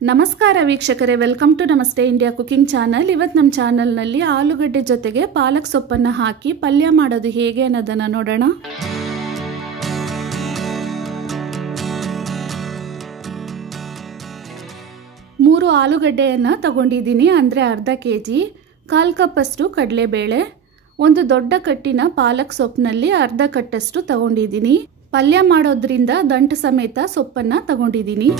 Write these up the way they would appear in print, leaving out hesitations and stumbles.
ನಮಸ್ಕಾರ ವೀಕ್ಷಕರೇ, welcome to ನಮಸ್ತೆ ಇಂಡಿಯಾ ಕುಕಿಂಗ್ ಚಾನಲ್. ಇವತ್ತು ನಮ್ಮ ಚಾನಲ್ನಲ್ಲಿ ಆಲೂಗಡ್ಡೆ ಜೊತೆಗೆ ಪಾಲಕ್ ಸೊಪ್ಪನ್ನು ಹಾಕಿ ಪಲ್ಯ ಮಾಡೋದು ಹೇಗೆ ಅನ್ನೋದನ್ನು ನೋಡೋಣ. ಮೂರು ಆಲೂಗಡ್ಡೆಯನ್ನು ತಗೊಂಡಿದ್ದೀನಿ, ಅಂದರೆ ಅರ್ಧ ಕೆಜಿ. 1/4 ಕಪ್ಪಷ್ಟು ಕಡಲೆಬೇಳೆ, ಒಂದು ದೊಡ್ಡ ಕಟ್ಟಿನ ಪಾಲಕ್ ಸೊಪ್ಪಿನಲ್ಲಿ ಅರ್ಧ ಕಟ್ಟಷ್ಟು ತಗೊಂಡಿದ್ದೀನಿ. ಪಲ್ಯ ಮಾಡೋದ್ರಿಂದ ದಂಟು ಸಮೇತ ಸೊಪ್ಪನ್ನು ತಗೊಂಡಿದ್ದೀನಿ.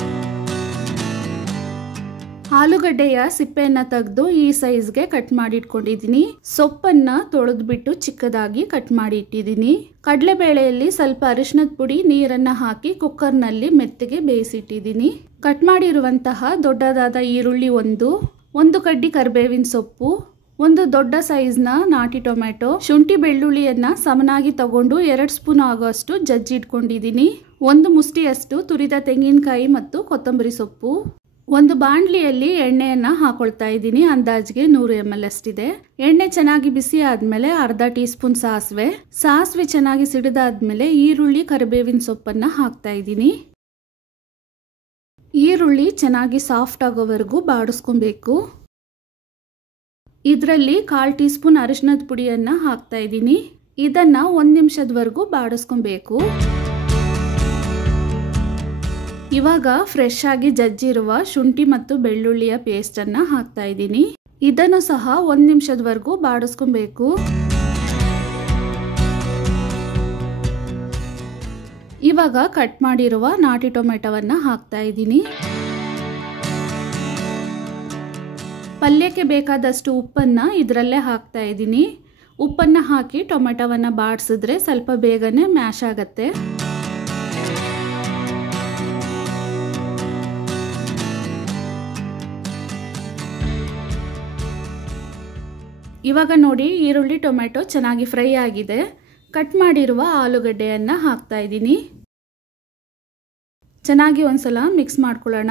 ಆಲೂಗಡ್ಡೆಯ ಸಿಪ್ಪೆಯನ್ನು ತೆಗೆದು ಈ ಸೈಜ್ಗೆ ಕಟ್ ಮಾಡಿ ಇಟ್ಕೊಂಡಿದ್ದೀನಿ. ಸೊಪ್ಪನ್ನು ತೊಳೆದ್ಬಿಟ್ಟು ಚಿಕ್ಕದಾಗಿ ಕಟ್ ಮಾಡಿ ಇಟ್ಟಿದ್ದೀನಿ. ಕಡಲೆಬೇಳೆಯಲ್ಲಿ ಸ್ವಲ್ಪ ಅರಿಶಿನದ ಪುಡಿ, ನೀರನ್ನು ಹಾಕಿ ಕುಕ್ಕರ್ನಲ್ಲಿ ಮೆತ್ತಗೆ ಬೇಯಿಸಿಟ್ಟಿದ್ದೀನಿ. ಕಟ್ ಮಾಡಿರುವಂತಹ ದೊಡ್ಡದಾದ ಈರುಳ್ಳಿ ಒಂದು ಕಡ್ಡಿ ಕರಿಬೇವಿನ ಸೊಪ್ಪು, ಒಂದು ದೊಡ್ಡ ಸೈಜ್ನ ನಾಟಿ ಟೊಮೆಟೊ, ಶುಂಠಿ ಬೆಳ್ಳುಳ್ಳಿಯನ್ನು ಸಮನಾಗಿ ತಗೊಂಡು 2 ಸ್ಪೂನ್ ಆಗೋಷ್ಟು ಜಜ್ಜಿ ಇಟ್ಕೊಂಡಿದ್ದೀನಿ. ಒಂದು ಮುಷ್ಟಿಯಷ್ಟು ತುರಿದ ತೆಂಗಿನಕಾಯಿ ಮತ್ತು ಕೊತ್ತಂಬರಿ ಸೊಪ್ಪು. ಒಂದು ಬಾಣಲಿಯಲ್ಲಿ ಎಣ್ಣೆಯನ್ನು ಹಾಕೊಳ್ತಾ ಇದ್ದೀನಿ. ಅಂದಾಜಿಗೆ 100 ml ಅಷ್ಟಿದೆ. ಎಣ್ಣೆ ಚೆನ್ನಾಗಿ ಬಿಸಿ ಆದಮೇಲೆ ಅರ್ಧ ಟೀ ಸ್ಪೂನ್ ಸಾಸಿವೆ ಚೆನ್ನಾಗಿ ಸಿಡಿದಾದ್ಮೇಲೆ ಈರುಳ್ಳಿ ಕರಿಬೇವಿನ ಸೊಪ್ಪನ್ನು ಹಾಕ್ತಾ ಇದ್ದೀನಿ. ಈರುಳ್ಳಿ ಚೆನ್ನಾಗಿ ಸಾಫ್ಟ್ ಆಗೋವರೆಗೂ ಬಾಡಿಸ್ಕೊಬೇಕು. ಇದರಲ್ಲಿ 1/4 ಟೀ ಸ್ಪೂನ್ ಅರಿಶಿನದ ಪುಡಿಯನ್ನು ಹಾಕ್ತಾ ಇದ್ದೀನಿ. ಇದನ್ನು 1 ನಿಮಿಷದವರೆಗೂ ಬಾಡಿಸ್ಕೊಬೇಕು. ಇವಾಗ ಫ್ರೆಶ್ ಆಗಿ ಜಜ್ಜಿರುವ ಶುಂಠಿ ಮತ್ತು ಬೆಳ್ಳುಳ್ಳಿಯ ಪೇಸ್ಟನ್ನು ಹಾಕ್ತಾ ಇದ್ದೀನಿ. ಇದನ್ನು ಸಹ 1 ನಿಮಿಷದವರೆಗೂ ಬಾಡಿಸ್ಕೊಬೇಕು. ಇವಾಗ ಕಟ್ ಮಾಡಿರುವ ನಾಟಿ ಟೊಮೆಟೊವನ್ನು ಹಾಕ್ತಾ ಇದ್ದೀನಿ. ಪಲ್ಯಕ್ಕೆ ಬೇಕಾದಷ್ಟು ಉಪ್ಪನ್ನು ಇದರಲ್ಲೇ ಹಾಕ್ತಾ ಇದ್ದೀನಿ. ಉಪ್ಪನ್ನು ಹಾಕಿ ಟೊಮೆಟೊವನ್ನು ಬಾಡಿಸಿದ್ರೆ ಸ್ವಲ್ಪ ಬೇಗನೆ ಮ್ಯಾಶ್ ಆಗುತ್ತೆ. ಇವಾಗ ನೋಡಿ, ಈರುಳ್ಳಿ ಟೊಮೆಟೊ ಚೆನ್ನಾಗಿ ಫ್ರೈ ಆಗಿದೆ. ಕಟ್ ಮಾಡಿರುವ ಆಲೂಗಡ್ಡೆಯನ್ನು ಹಾಕ್ತಾ ಇದ್ದೀನಿ. ಚೆನ್ನಾಗಿ ಒಂದ್ಸಲ ಮಿಕ್ಸ್ ಮಾಡ್ಕೊಳ್ಳೋಣ.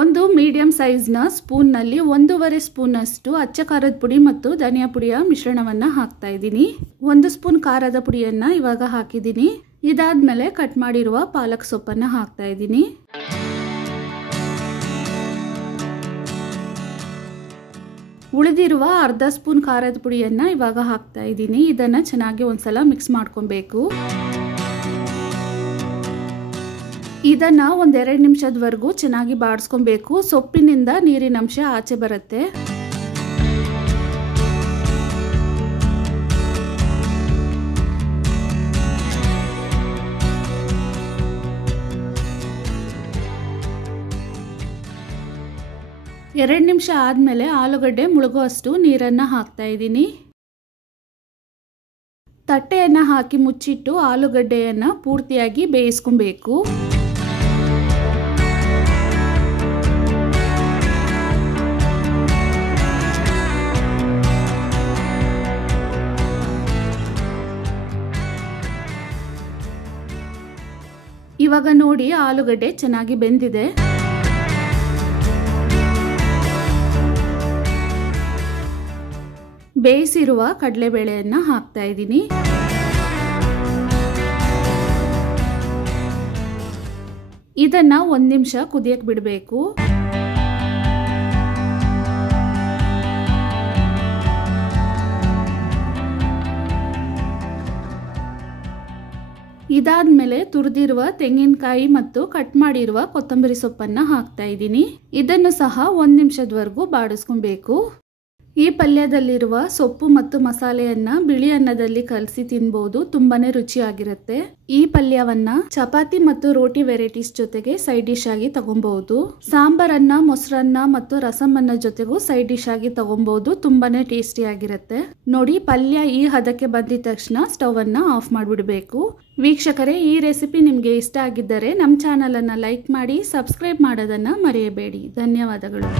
ಒಂದು ಮೀಡಿಯಂ ಸೈಜ್ನ ಸ್ಪೂನ್ನಲ್ಲಿ 1.5 ಸ್ಪೂನಷ್ಟು ಅಚ್ಚ ಖಾರದ ಪುಡಿ ಮತ್ತು ಧನಿಯಾ ಪುಡಿಯ ಮಿಶ್ರಣವನ್ನು ಹಾಕ್ತಾ ಇದ್ದೀನಿ. 1 ಸ್ಪೂನ್ ಖಾರದ ಪುಡಿಯನ್ನು ಇವಾಗ ಹಾಕಿದ್ದೀನಿ. ಇದಾದ್ಮೇಲೆ ಕಟ್ ಮಾಡಿರುವ ಪಾಲಕ್ ಸೊಪ್ಪನ್ನು ಹಾಕ್ತಾ ಇದ್ದೀನಿ. ಉಳಿದಿರುವ ಅರ್ಧ ಸ್ಪೂನ್ ಖಾರದ ಪುಡಿಯನ್ನು ಇವಾಗ ಹಾಕ್ತಾ ಇದ್ದೀನಿ. ಇದನ್ನು ಚೆನ್ನಾಗಿ ಒಂದ್ಸಲ ಮಿಕ್ಸ್ ಮಾಡ್ಕೊಬೇಕು. ಇದನ್ನು 1-2 ನಿಮಿಷದವರೆಗೂ ಚೆನ್ನಾಗಿ ಬಾಡಿಸ್ಕೊಬೇಕು. ಸೊಪ್ಪಿನಿಂದ ನೀರಿನ ಅಂಶ ಆಚೆ ಬರುತ್ತೆ. ಎರಡು ನಿಮಿಷ ಆದಮೇಲೆ ಆಲೂಗಡ್ಡೆ ಮುಳುಗುವಷ್ಟು ನೀರನ್ನು ಹಾಕ್ತಾ ಇದ್ದೀನಿ. ತಟ್ಟೆಯನ್ನು ಹಾಕಿ ಮುಚ್ಚಿಟ್ಟು ಆಲೂಗಡ್ಡೆಯನ್ನು ಪೂರ್ತಿಯಾಗಿ ಬೇಯಿಸ್ಕೊಬೇಕು. ಇವಾಗ ನೋಡಿ, ಆಲೂಗಡ್ಡೆ ಚೆನ್ನಾಗಿ ಬೆಂದಿದೆ. ಬೇಯಿಸಿರುವ ಕಡಲೆಬೇಳೆಯನ್ನು ಹಾಕ್ತಾ ಇದ್ದೀನಿ. ಇದನ್ನ 1 ನಿಮಿಷ ಕುದಿಯಕ್ಕೆ ಬಿಡಬೇಕು. ಇದಾದ್ಮೇಲೆ ತುರಿದಿರುವ ತೆಂಗಿನಕಾಯಿ ಮತ್ತು ಕಟ್ ಮಾಡಿರುವ ಕೊತ್ತಂಬರಿ ಸೊಪ್ಪನ್ನು ಹಾಕ್ತಾ ಇದ್ದೀನಿ. ಇದನ್ನು ಸಹ 1 ನಿಮಿಷದವರೆಗೂ ಬಾಡಿಸ್ಕೊಬೇಕು. ಈ ಪಲ್ಯದಲ್ಲಿರುವ ಸೊಪ್ಪು ಮತ್ತು ಮಸಾಲೆಯನ್ನ ಬಿಳಿ ಅನ್ನದಲ್ಲಿ ಕಲಸಿ ತಿನ್ಬಹುದು. ತುಂಬಾನೇ ರುಚಿಯಾಗಿರುತ್ತೆ. ಈ ಪಲ್ಯವನ್ನ ಚಪಾತಿ ಮತ್ತು ರೋಟಿ ವೆರೈಟೀಸ್ ಜೊತೆಗೆ ಸೈಡ್ ಡಿಶ್ ಆಗಿ ತಗೊಬಹುದು. ಸಾಂಬಾರನ್ನ, ಮೊಸರನ್ನ ಮತ್ತು ರಸಮನ್ನ ಜೊತೆಗೂ ಸೈಡ್ ಡಿಶ್ ಆಗಿ ತಗೊಬಹುದು. ತುಂಬಾನೇ ಟೇಸ್ಟಿ ಆಗಿರುತ್ತೆ. ನೋಡಿ, ಪಲ್ಯ ಈ ಹದಕ್ಕೆ ಬಂದಿದ ತಕ್ಷಣ ಸ್ಟವ್ ಅನ್ನ ಆಫ್ ಮಾಡಿಬಿಡಬೇಕು. ವೀಕ್ಷಕರೇ, ಈ ರೆಸಿಪಿ ನಿಮಗೆ ಇಷ್ಟ ಆಗಿದ್ದರೆ ನಮ್ಮ ಚಾನಲ್ ಅನ್ನ ಲೈಕ್ ಮಾಡಿ, ಸಬ್ಸ್ಕ್ರೈಬ್ ಮಾಡೋದನ್ನ ಮರೆಯಬೇಡಿ. ಧನ್ಯವಾದಗಳು.